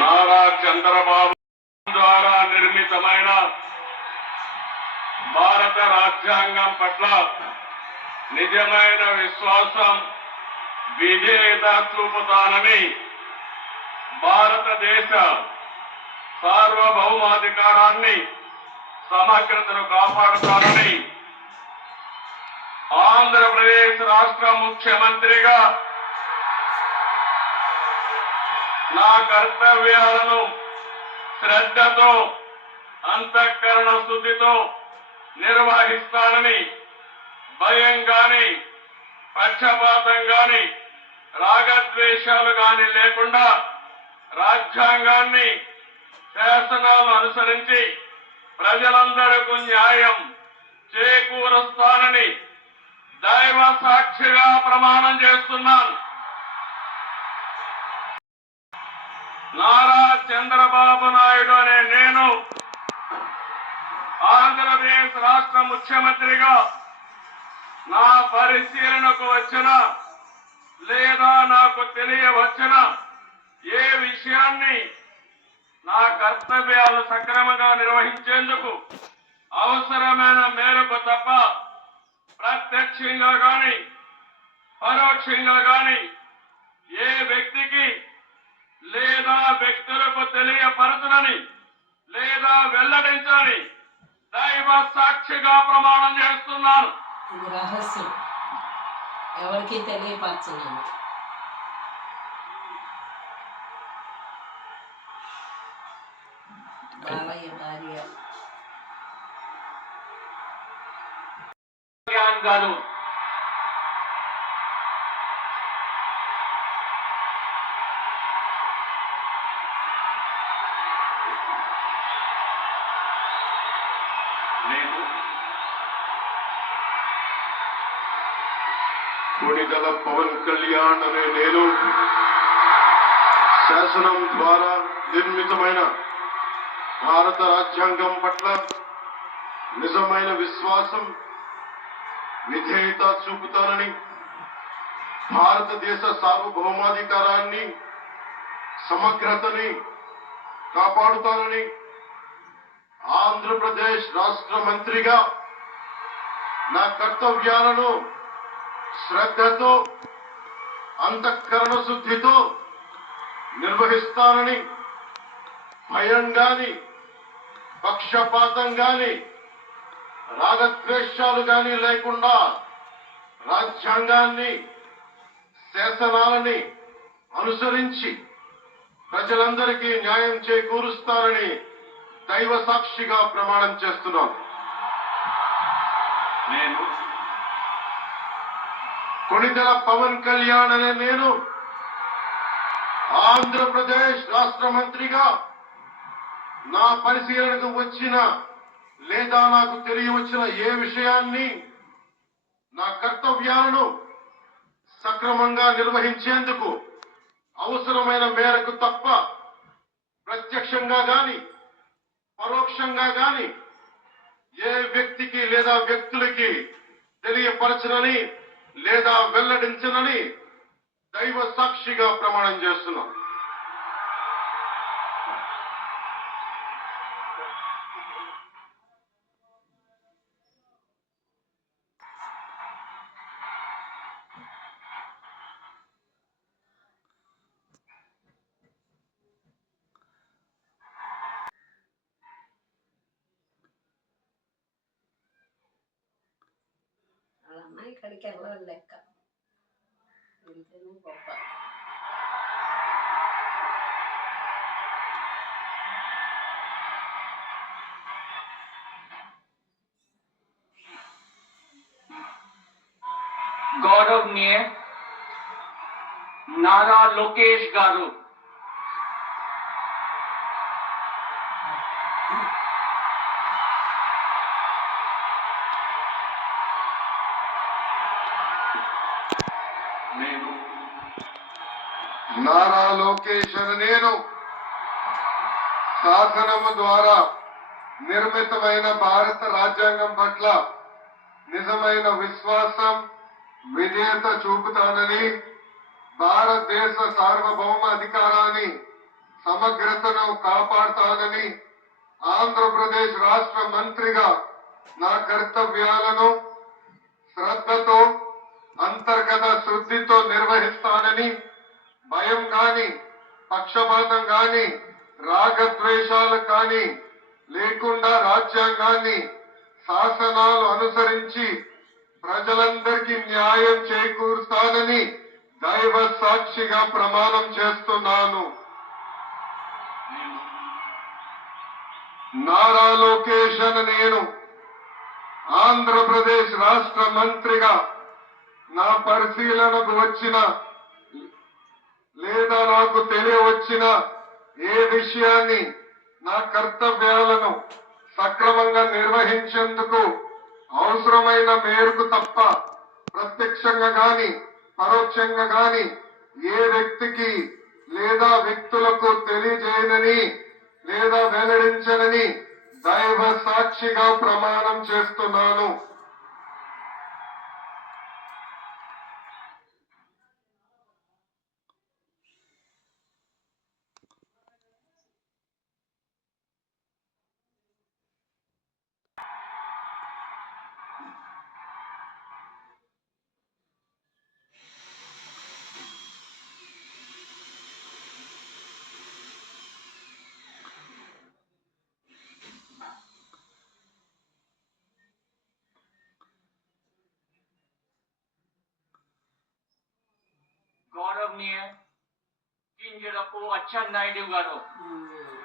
నారా చంద్రబాబు ద్వారా నిర్మితమైన భారత రాజ్యాంగం పట్ల నిజమైన విశ్వాసం, విధేయత చూపుతానని, భారతదేశ సార్వభౌమాధికారాన్ని, సమగ్రతను కాపాడుతానని ఆంధ్రప్రదేశ్ రాష్ట్ర ముఖ్యమంత్రిగా నా కర్తవ్యాలను శ్రద్ధతో, అంతఃకరణ శుద్ధితో నిర్వహిస్తానని, భయం గాని, పక్షపాతం గాని, రాగద్వేషాలు గాని లేకుండా రాజ్యాంగాన్ని, శాసనాలను అనుసరించి ప్రజలందరికీ న్యాయం చేకూరుస్తానని దైవ సాక్షిగా ప్రమాణం చేస్తున్నాను. నారా చంద్రబాబు నాయుడు అనే నేను ఆంధ్రప్రదేశ్ రాష్ట్ర ముఖ్యమంత్రిగా నా పరిశీలనకు వచ్చిన లేదా నాకు తెలియవచ్చిన ఏ విషయాన్ని నా కర్తవ్యాలు సక్రమంగా నిర్వహించేందుకు అవసరమైన మేరకు తప్ప ప్రత్యక్షంగా గాని పరోక్షంగా గాని ఏ వ్యక్తికి లేదా వ్యక్తులకు తెలియపరచనని లేదా వెల్లడించని దైవ సాక్షిగా ప్రమాణం చేస్తున్నాను. ఇది రహస్యం, ఎవరికి తెలియపరచనని. బాలయ్య భార్య గారు కొణిదెల పవన్ కళ్యాణ్ అనే నేను శాసనం ద్వారా నిర్మితమైన భారత రాజ్యాంగం పట్ల నిజమైన విశ్వాసం, విధేయత చూపుతానని, భారతదేశ సార్వభౌమాధికారాన్ని, సమగ్రతని కాపాడుతానని ఆంధ్రప్రదేశ్ రాష్ట్ర మంత్రిగా నా కర్తవ్యాలను శ్రద్ధతో, అంతఃకరణ శుద్ధితో నిర్వహిస్తానని, భయం గాని, పక్షపాతం గాని, రాగద్వేషాలు గాని లేకుండా రాజ్యాంగాన్ని, శాసనాలని అనుసరించి ప్రజలందరికీ న్యాయం చేకూరుస్తానని దైవ సాక్షిగా ప్రమాణం చేస్తున్నాను. నేను కొణిదెల పవన్ కళ్యాణ్ అనే నేను ఆంధ్రప్రదేశ్ రాష్ట్ర మంత్రిగా నా పరిశీలనకు వచ్చిన లేదా నాకు తెలియవచ్చిన ఏ విషయాన్ని, నా కర్తవ్యాలను సక్రమంగా నిర్వహించేందుకు అవసరమైన మేరకు తప్ప ప్రత్యక్షంగా గాని పరోక్షంగా గాని ఏ వ్యక్తికి లేదా వ్యక్తులకి తెలియపరచనని లేదా వెల్లడించనని దైవ సాక్షిగా ప్రమాణం చేస్తున్నాం. వాళ్ళ ఇక్కడికి వెళ్ళాలి లెక్క, వెళ్తేనే గొప్ప. గౌరవనీయ నారా లోకేష్ గారు నారా లోకేష్ అని నేను శాసనము ద్వారా నిర్మితమైన భారత రాజ్యాంగం పట్ల నిజమైన విశ్వాసం, విధేయత చూపుతానని, భారతదేశ సార్వభౌమ అధికారాన్ని, సమగ్రతను కాపాడుతానని ఆంధ్రప్రదేశ్ రాష్ట్ర మంత్రిగా నా కర్తవ్యాలను శ్రద్ధతో అంతర్గత శుద్ధితో నిర్వహిస్తానని భయం గాని పక్షపాతం గాని రాగద్వేషాలు కానీ లేకుండా రాజ్యాంగాన్ని శాసనాలు అనుసరించి ప్రజలందరికీ న్యాయం చేకూరుస్తానని దైవ సాక్షిగా ప్రమాణం చేస్తున్నాను. నారా లోకేష్ అనే నేను ఆంధ్రప్రదేశ్ రాష్ట్ర మంత్రిగా నా పరిశీలనకు వచ్చిన లేదా నాకు తెలియవచ్చిన ఏ విషయాన్ని నా కర్తవ్యాలను సక్రమంగా నిర్వహించేందుకు అవసరమైన మేరకు తప్ప ప్రత్యక్షంగా గాని పరోక్షంగా గాని ఏ వ్యక్తికి లేదా వ్యక్తులకు తెలియజేయనని లేదా వెల్లడించనని దైవ సాక్షిగా ప్రమాణం చేస్తున్నాను. గౌరవనీయ కింజరపు అచ్చెన్నాయుడు గారు ఉమ్.